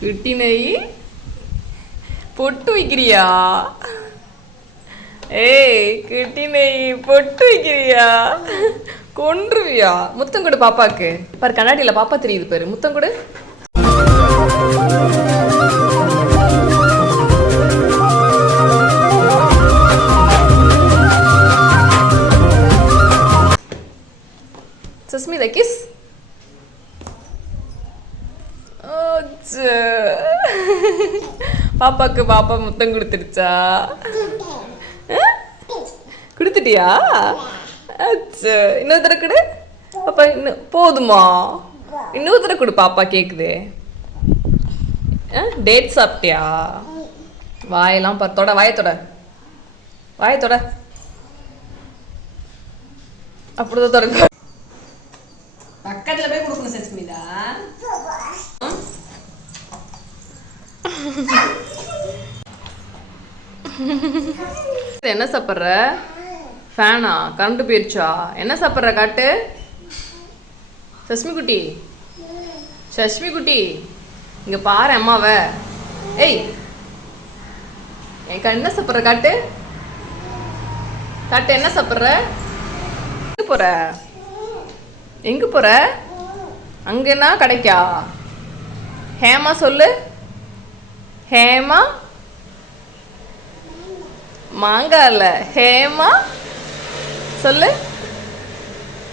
குட்டி நெய் பொட்டு வைக்கிறியா? ஏய் குட்டி நெய் பொட்டு வைக்கிறியா? கொன்றுவியா? முத்தம் கொடு பாப்பாக்கு. பாரு கண்ணாடியில பாப்பா தெரியுது பாரு. முத்தம் கொடு. சுஸ்மிதா கிஸ் பாப்பாக்கு பாப்பா முத்தம் கொடுத்துருச்சா? கொடுத்துட்டியா? அச்சா. இன்னொரு தடவை கொடு. பாப்பா இன்னும் போதுமா? இன்னொரு தடவை கொடு பாப்பா கேக்குது. டேட் சாப்பிட்டியா? வாயெல்லாம் தொட வாயை தொட. வாயை தொட. அப்படிதான் தொடங்க பக்கத்துல போய் கொடுக்கணும் சஸ்மிதா இது என்ன சாப்பிட்ற? ஃபேனா? கரண்ட் போயிருச்சா? என்ன சாப்பிட்ற காட்டு? சஷ்மி குட்டி. சஷ்மி குட்டி. இங்க பாரு அம்மாவ. ஏய் என் என்ன சாப்பிட்ற காட்டு? காட்டு என்ன சாப்பிட்ற? எங்க போற? எங்க போற? அங்கன்னா கிடைக்கா? ஹேமா சொல்லு. ஹேமா? மாங்கால. ஹேமா? சொல்லு.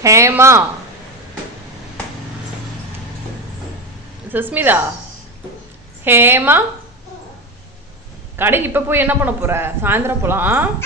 ஹேமா. சுஸ்மிதா. ஹேமா? கடைக்கு இப்போ போய் என்ன பண்ண போற? சாயந்தரம் போலாம்.